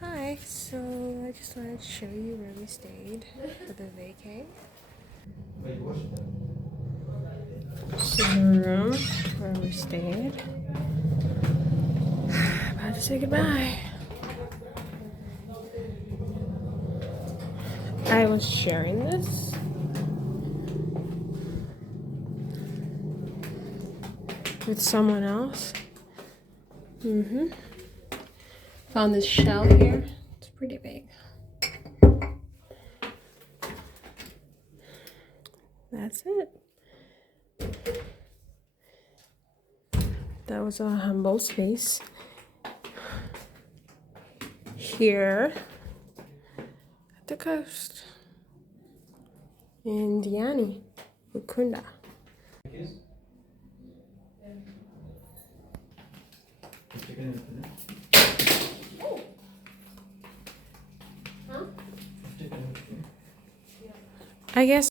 Hi, so I just wanted to show you where we stayed for the vacay. This is the room where we stayed. About to say goodbye. I was sharing this with someone else. Found this shell here. It's pretty big. That's it. That was a humble space. Here at the coast in Diani, Ukunda. I guess.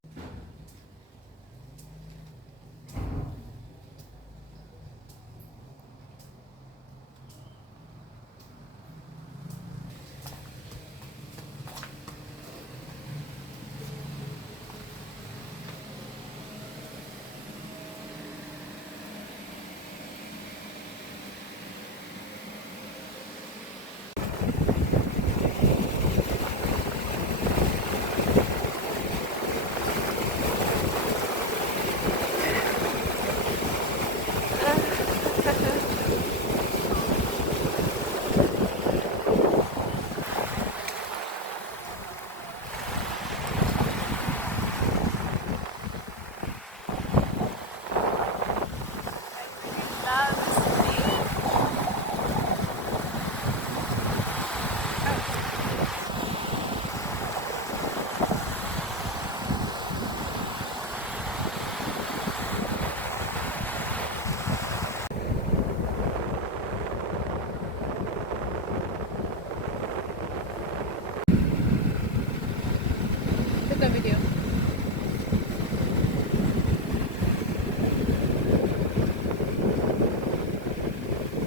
The video.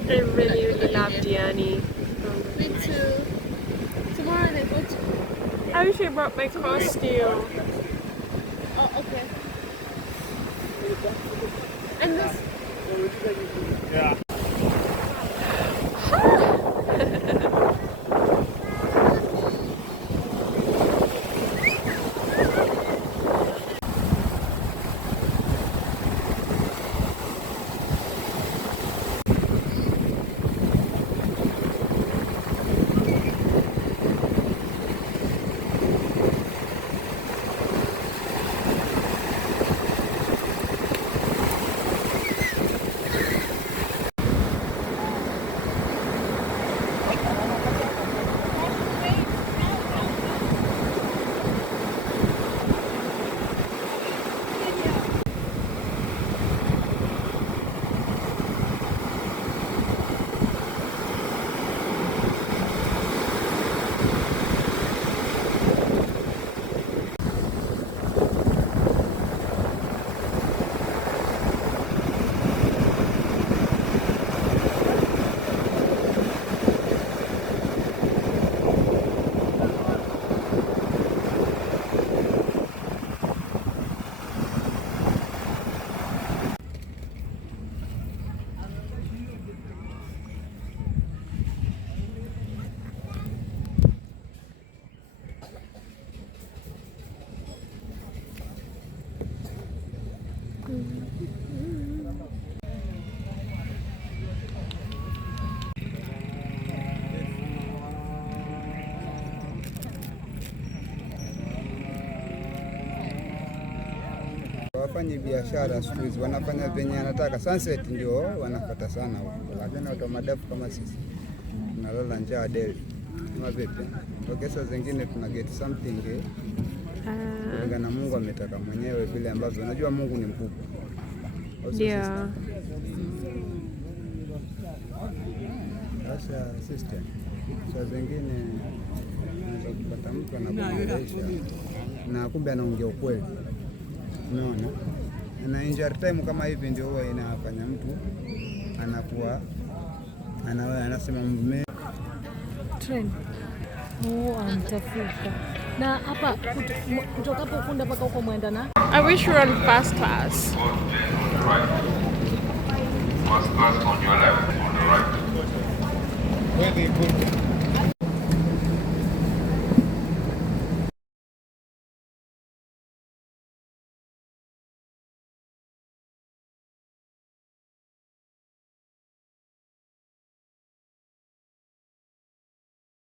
I really love Diani. Me too. Tomorrow they go to. I wish I brought my costume. Oh, okay. And this. Yeah. Wafanyi biashara siku hizi wanafanya venye anataka. Sunset ndio wanafuata sana huko, lakini watu madafu kama sisi tunalala njaa deli. Kama vipi? Kwa kesa zingine tuna get something kulingana Mungu ametaka mwenyewe vile ambavyo unajua Mungu ni mkubwa. Yeah. Sasa sister, saa zingine unaweza kupata mtu anakuongelesha na kumbe anaongea ukweli. Unaona? Na injury time kama hivi ndio huwa inafanya mtu anakuwa anasema Train. Nitafika. Na hapa kutoka hapo kunda mpaka huko mwenda na? I wish you were on first class. First class on your left, on the right. Very good.